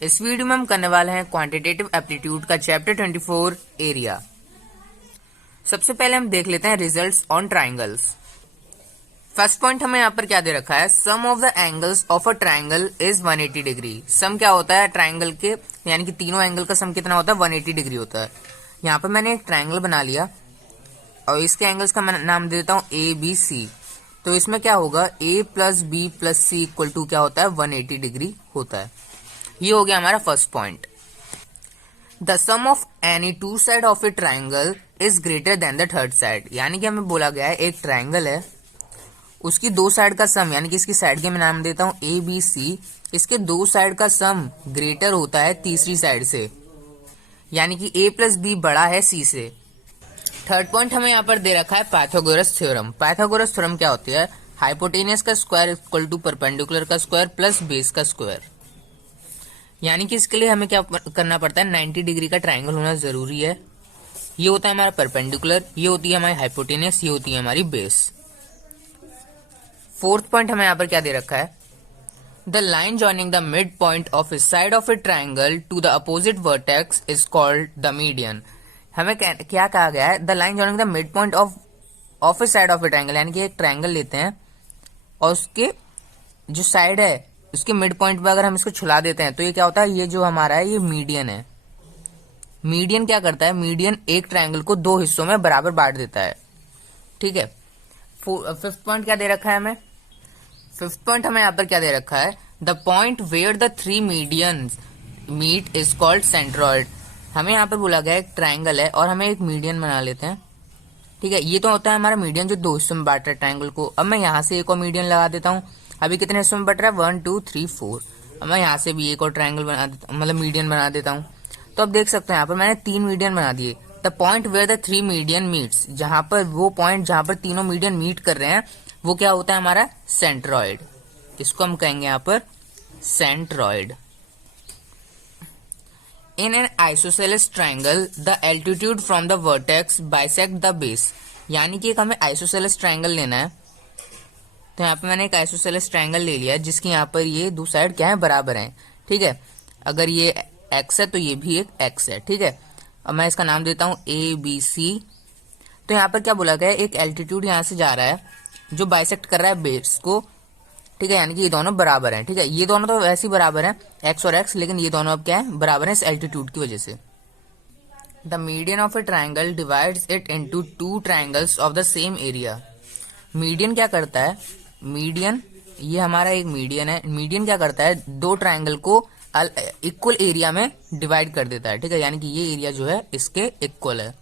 इस वीडियो में हम करने वाले हैं क्वांटिटेटिव एप्टीट्यूड का चैप्टर 24 एरिया। सबसे पहले हम देख लेते हैं results on triangles. First point हमें यहाँ पर क्या दे रखा है, sum of the angles of a triangle is 180 degree. Sum क्या होता है ट्राइंगल के, यानी कि तीनों एंगल का सम कितना होता है, 180 डिग्री होता है। यहाँ पर मैंने एक ट्राइंगल बना लिया और इसके एंगल्स का मैं नाम दे देता हूँ ए बी सी। तो इसमें क्या होगा, A plus B plus C equal to क्या होता है, 180 डिग्री होता है। ये हो गया हमारा first point. The sum of any two side of a triangle is greater than the third side. यानी कि हमें बोला गया है एक ट्राइंगल है, उसकी दो साइड का सम, यानी कि इसकी साइड के मैं नाम देता हूं ए बी सी, इसके दो साइड का सम ग्रेटर होता है तीसरी साइड से, यानी कि ए प्लस बी बड़ा है सी से। थर्ड पॉइंट हमें यहाँ पर दे रखा है पाइथागोरस थ्योरम। पाइथागोरस थ्योरम क्या होती है, हाइपोटेनियस का स्क्वायर इक्वल टू परपेंडिकुलर का स्क्वायर प्लस बेस का स्क्वायर। यानी कि इसके लिए हमें क्या करना पड़ता है, 90 डिग्री का ट्राइंगल होना जरूरी है। ये होता है हमारा परपेंडिकुलर, ये होती है हमारी हाइपोटेनियस, ये होती है हमारी बेस। फोर्थ पॉइंट हमें यहाँ पर क्या दे रखा है, the line joining the mid point of a side of a triangle to the opposite vertex is called the median. हमें क्या कहा गया है, the line joining the mid point of a side of a triangle. यानी कि एक triangle लेते हैं और उसके जो साइड है उसके मिड पॉइंट पे अगर हम इसको छुला देते हैं तो ये क्या होता है, ये जो हमारा है ये मीडियन है। मीडियन क्या करता है, मीडियन एक ट्राइंगल को दो हिस्सों में बराबर बांट देता है। ठीक है। फिफ्थ पॉइंट क्या दे रखा है हमें, फिफ्थ पॉइंट हमें यहाँ पर क्या दे रखा है, the point where the three medians meet is called centroid. हमें यहाँ पर बोला गया एक ट्राइंगल है और हमें एक मीडियन बना लेते हैं। ठीक है, ये तो होता है हमारा मीडियन जो दो हिस्सों में बांट रहा है ट्राइंगल को। अब मैं यहाँ से एक और मीडियन लगा देता हूँ। अभी कितने हिस्सों में बट रहा है, 1 2 3 4। अब मैं यहाँ से भी एक और ट्राइंगल बना देता, मतलब मीडियन बना देता हूँ। तो अब देख सकते हैं यहाँ पर मैंने 3 मीडियन बना दिए। The point where the 3 median meets, जहां पर वो पॉइंट जहां पर तीनों मीडियन मीट कर रहे हैं वो क्या होता है हमारा सेंट्रॉइड। इसको हम कहेंगे यहाँ पर centroid. In an isosceles triangle the altitude from the vertex bisect the base. यानी कि एक हमें आइसोसेलेस ट्राइंगल लेना है। तो यहाँ पे मैंने एक आइसोसेलेस ट्राइंगल ले लिया जिसकी यहाँ पर ये दो साइड क्या है, बराबर हैं। ठीक है, अगर ये एक्स है तो ये भी एक एक्स है। ठीक है, अब मैं इसका नाम देता हूँ ए बी सी। तो यहाँ पर क्या बोला गया है, एक एल्टीट्यूड यहाँ से जा रहा है जो बाइसेक्ट कर रहा है बेस को। ठीक है, यानी कि ये दोनों बराबर हैं। ठीक है, ये दोनों तो वैसे ही बराबर हैं, एक्स और एक्स, लेकिन ये दोनों अब क्या है, बराबर है इस एल्टीट्यूड की वजह से। The median of a triangle divides it into two triangles of the same area. Median क्या करता है, मीडियन, ये हमारा एक मीडियन है। मीडियन क्या करता है, दो ट्राइंगल को इक्वल एरिया में डिवाइड कर देता है। ठीक है, यानी कि ये एरिया जो है इसके इक्वल है।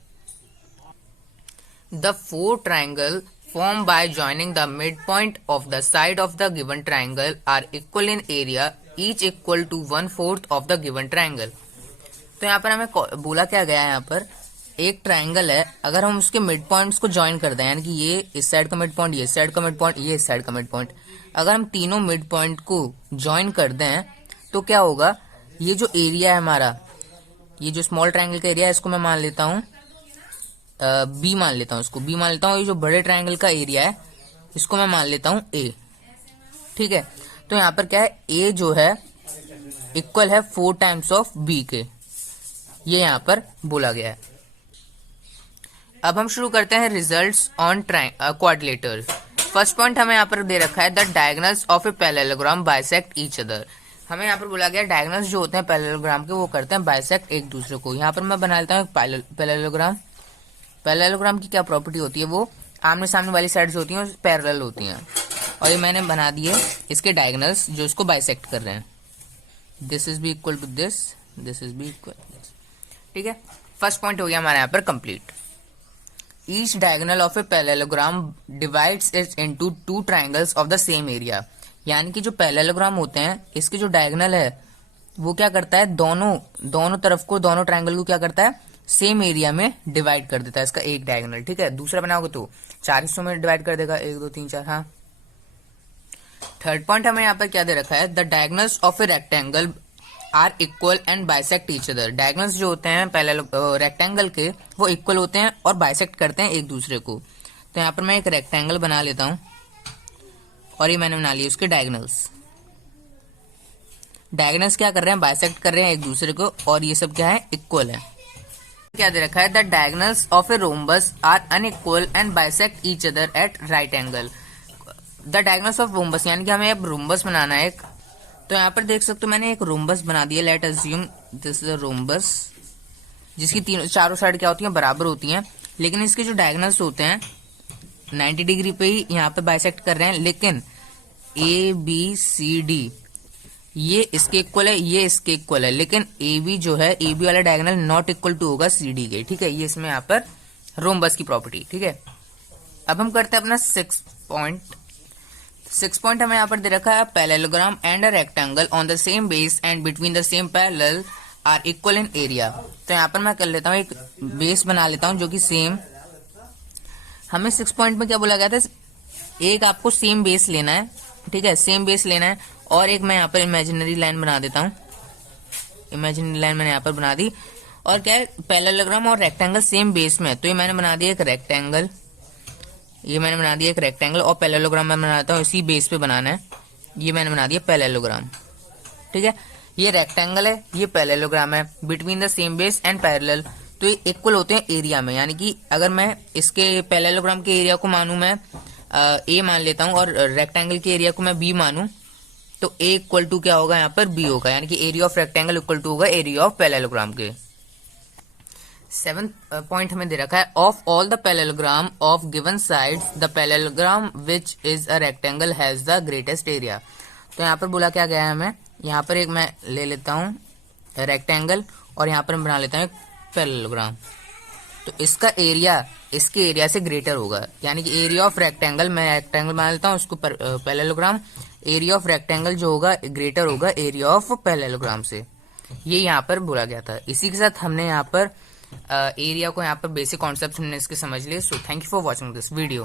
The four triangle formed by joining the midpoint of the side of the given triangle are equal in area, each equal to 1/4 of the given triangle। तो यहाँ पर हमें बोला क्या गया है, यहाँ पर एक ट्राइंगल है, अगर हम उसके मिड पॉइंट्स को ज्वाइन कर दें, यानी कि ये इस साइड का मिड पॉइंट, ये इस साइड का मिड पॉइंट, ये इस साइड का मिड पॉइंट, अगर हम तीनों मिड पॉइंट को ज्वाइन कर दें तो क्या होगा, ये जो एरिया है हमारा, ये जो स्मॉल ट्राइंगल का एरिया है इसको मैं मान लेता हूँ बी, मान लेता हूँ इसको बी मान लेता हूँ। ये जो बड़े ट्राइंगल का एरिया है इसको मैं मान लेता हूँ ए। ठीक है, तो यहाँ पर क्या है, ए जो है इक्वल है 4 टाइम्स ऑफ बी के, ये यहाँ पर बोला गया है। अब हम शुरू करते हैं results on quadrilateral. First point हमें यहाँ पर दे रखा है, the diagonals of a parallelogram bisect each other. हमें यहाँ पर बोला गया डायगोनल्स जो होते हैं पैरेललोग्राम के वो करते हैं बाइसेक्ट एक दूसरे को। यहाँ पर मैं बना लेता हूँ पैरेललोग्राम। पैरेललोग्राम की क्या प्रॉपर्टी होती है, वो आमने सामने वाली साइड्स होती हैं पैरेलल होती हैं, और ये मैंने बना दिए इसके डायगोनल्स जो इसको बाइसेक्ट कर रहे हैं। This is be equal to this, this is be equal to this. ठीक है, फर्स्ट पॉइंट हो गया हमारे यहाँ पर complete. Each diagonal of a parallelogram divides it into two triangles of the same area. यानी कि जो पैरेललोग्राम होते हैं इसके जो डायगोनल है वो क्या करता है, दोनों तरफ को, दोनों ट्राइंगल को क्या करता है, सेम एरिया में डिवाइड कर देता है इसका एक डायगोनल। ठीक है, दूसरा बनाओगे तो 4 हिस्सों में डिवाइड कर देगा, 1 2 3 4। हाँ, थर्ड पॉइंट हमें यहाँ पर क्या दे रखा है, the diagonals of a rectangle are equal and bisect each other. Diagonals जो होते हैं पहले रेक्टेंगल के वो इक्वल होते हैं और बाइसेक्ट करते हैं एक दूसरे को। तो यहाँ पर मैं एक रेक्टेंगल बना लेता हूं और ये मैंने बना लिया उसके डायगोनल्स। डायगोनल्स क्या कर रहे हैं, बाइसेक्ट कर रहे हैं एक दूसरे को, और ये सब क्या है, इक्वल है। क्या दे रखा है, the diagonals of a rhombus are unequal and bisect each other at right angle. The diagonals of rhombus यानी कि हमें अब रोम्बस बनाना है एक, तो यहाँ पर देख सकते हो मैंने एक रोम्बस बना दिया। Late assume this is a rhombus जिसकी चारों साइड क्या होती हैं, बराबर होती हैं, लेकिन इसके जो डायगोनल्स होते हैं 90 डिग्री पे ही यहाँ पे बाइसेक्ट कर रहे हैं, लेकिन ए बी सी डी ये इसके इक्वल है, ये इसके इक्वल है, लेकिन ए बी जो है, ए बी वाला डायगोनल नॉट इक्वल टू होगा सी डी के, ठीक है। ये इसमें यहाँ पर रोम्बस की प्रॉपर्टी, ठीक है। अब हम करते हैं अपना 6 पॉइंट हमें यहाँ पर दे रखा है, parallelogram and a rectangle on the same base and between the same parallel are equal in area. तो यहाँ पर मैं कर लेता हूँ, एक बेस बना लेता हूँ जो कि सेम, हमें 6 पॉइंट में क्या बोला गया था, एक आपको सेम बेस लेना है, ठीक है, सेम बेस लेना है, और एक मैं यहाँ पर इमेजिनरी लाइन बना देता हूँ। इमेजिनरी लाइन मैंने यहाँ पर बना दी, और क्या है, पैरेललोग्राम और रेक्टेंगल सेम बेस में है, तो ये मैंने बना दिया एक रेक्टेंगल, ये मैंने बना दिया एक रेक्टेंगल, और पैरेललोग्राम मैं बनाता हूँ इसी बेस पे बनाना है, ये मैंने बना दिया पैरेललोग्राम, ठीक है। ये रेक्टेंगल है, ये पैरेललोग्राम है, between the same base and parallel, तो ये इक्वल होते हैं एरिया में, यानी कि अगर मैं इसके पैरेललोग्राम के एरिया को मानूं मैं ए मान लेता हूं, और रेक्टेंगल के एरिया को मैं बी मानूं, तो ए इक्वल टू क्या होगा, यहाँ पर बी होगा, यानी कि area of rectangle equal to होगा एरिया ऑफ पैरेललोग्राम के। 7th पॉइंट हमें दे रखा है, of all the parallelogram of given sides the parallelogram which is a rectangle has the greatest area. तो यहाँ पर बोला क्या गया है हमें, यहाँ पर एक मैं ले लेता हूँ रेक्टेंगल, और यहाँ पर मैं बना लेता हूँ एक पैरेललोग्राम, तो इसका एरिया इसके एरिया से ग्रेटर होगा, यानी कि एरिया ऑफ रेक्टेंगल, मैं रेक्टेंगल बना लेता हूँ उसको पैरेललोग्राम, एरिया ऑफ रेक्टेंगल जो होगा ग्रेटर होगा एरिया ऑफ पैरेललोग्राम से, ये यहाँ पर बोला गया था। इसी के साथ हमने यहाँ पर एरिया को यहाँ पर बेसिक कॉन्सेप्ट हमने इसके समझ लिए। So thank you for watching this video.